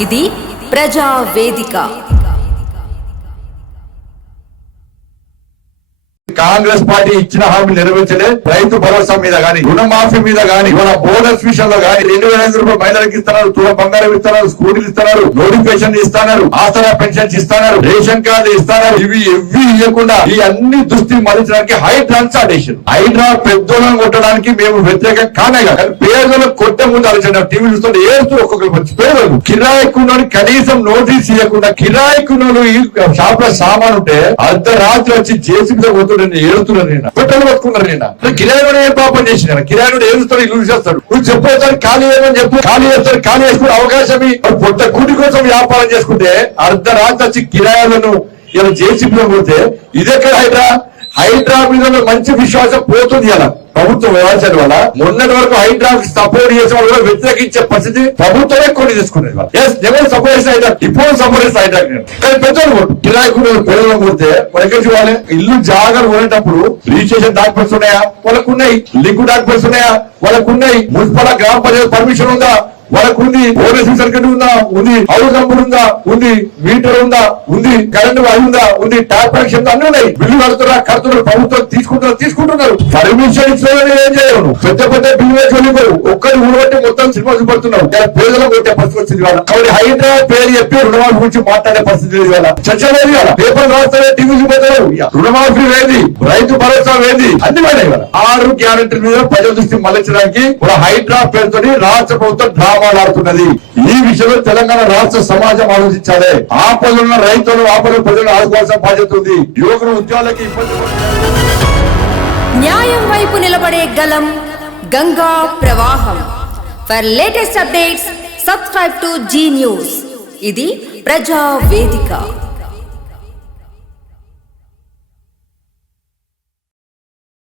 ఇది ప్రజా వేదిక. కాంగ్రెస్ పార్టీ ఇచ్చిన హామీ నెరవేర్చలే. రైతు భరోసా మీద గానీ, రుణమాఫీ మీద గానీ, ఇవాళ బోనస్ విషయంలో గానీ 2,500 రూపాయలు మహిళలకు ఇస్తున్నారు, తులం బంగారం ఇస్తున్నారు, స్కూటీలు ఇస్తున్నారు, నోటిఫికేషన్ ఇస్తున్నారు, ఆసరా పెన్షన్స్ ఇస్తున్నారు, రేషన్ కార్డు ఇస్తున్నారు. ఇవి ఇవ్వకుండా ఈ అన్ని దృష్టి మరించడానికి హైడ్రా స్టార్టేషన్. హైడ్రా పెద్దోళ్ళని కొట్టడానికి మేము వ్యతిరేకం కానే కాదు, పేదలకు కొట్టే ముందు ఆలోచన. టీవీ చూస్తుంటే ఏడుతూ ఒక్కొక్కరు వచ్చి పేదలు కిరాయికున్నోని కనీసం నోటీస్ ఇవ్వకుండా, కిరాయికున్నోళ్ళు ఈ షాప్ లో సామాన్ ఉంటే అర్ధరాత్రి వచ్చి జేసీబీలో పోతుండే ఏడుతున్నారు. నేను పెట్టలు పట్టుకున్నారు. నేను కిరాయిని ఏం పాపం చేసిన కిరాయిని ఏడుస్తాడు, ఇల్లు చేస్తాడు. నువ్వు చెప్పేసారి ఖాళీ ఏమని చెప్పు, ఖాళీ చేస్తాడు. ఖాళీ చేసుకునే అవకాశం పొట్ట కూటి కోసం వ్యాపారం చేసుకుంటే అర్ధరాత్రి వచ్చి కిరాయిలను ఇలా జేసీబీలో పోతే ఇదెక్కడ హైడ్రా మీద మంచి విశ్వాసం పోతుంది. ఇలా ప్రభుత్వం వ్యవహారాల వల్ల మొన్నటి వరకు హైడ్రా సపోర్ట్ చేసే వాళ్ళు కూడా వ్యతిరేకించే పరిస్థితి ప్రభుత్వమే కొన్ని తీసుకునేది. సపోర్ట్ చేసిన హైడ్రా, ఇప్పుడు సపోర్ట్ చేసిన హైడ్రా. కానీ పెద్దలు కిరాయికులు పేదలు కొడితే మన ఎక్కడ చూడాలి? ఇల్లు జాగాలు కొనేటప్పుడు రిజిస్ట్రేషన్ డాక్యుమెంట్స్ ఉన్నాయా? వాళ్ళకున్నాయి. లింక్ డాక్యుమెంట్స్ ఉన్నాయా? వాళ్ళకున్నాయి. మున్సిపల్ గ్రామ పంచాయతీ పర్మిషన్ ఉందా? వాళ్ళకుంది. ఓఎస్ సర్టిఫికెట్ ఉందా? ఉంది. హౌస్ నంబర్ ఉందా? ఉంది. మీటర్ ఉందా? ఉంది. కరెంటు ఉందా? ఉంది. ట్యాప్ కనెక్షన్ అన్ని ఉన్నాయి. బిల్లు కడుతున్నారు. ప్రభుత్వం తీసుకుంటున్నారు. పర్మిషన్ ఇచ్చిన ఏం చేయను. పెద్ద పెద్ద బిల్లు వెళ్ళిపోరు. ఒక్కరి ఊడబట్టి మొత్తం సినిమా చూపడుతున్నావు. పేదలకు కొట్టే పరిస్థితి వచ్చింది వాళ్ళ. కాబట్టి హైడ్రా పేరు చెప్పి రుణమాఫీ గురించి మాట్లాడే పరిస్థితి లేదు. వాళ్ళ చర్చ లేదు. వాళ్ళ పేపర్ రాస్తారు, టీవీ చూపెడతారు. రుణమాఫీ వేది, రైతు భరోసా వేది, అన్ని పడాయి. వాళ్ళ 6 గ్యారెంటీల మీద ప్రజల దృష్టి మళ్లించడానికి హైడ్రా పేరుతో రాష్ట్ర ప్రభుత్వం డ్రామా ఆడుతున్నది. ఈ విషయంలో తెలంగాణ రాష్ట్ర సమాజం ఆలోచించాలి. ఆపదలున్న రైతులు, ఆపద ప్రజలను ఆదుకోవాల్సిన బాధ్యత ఉంది. యువకులు ఉద్యోగాలకి ఇబ్బంది. న్యాయం వైపు నిలబడే గలం గంగా ప్రవాహం. For latest updates subscribe to Zee News. ఇది ప్రజా వేదిక.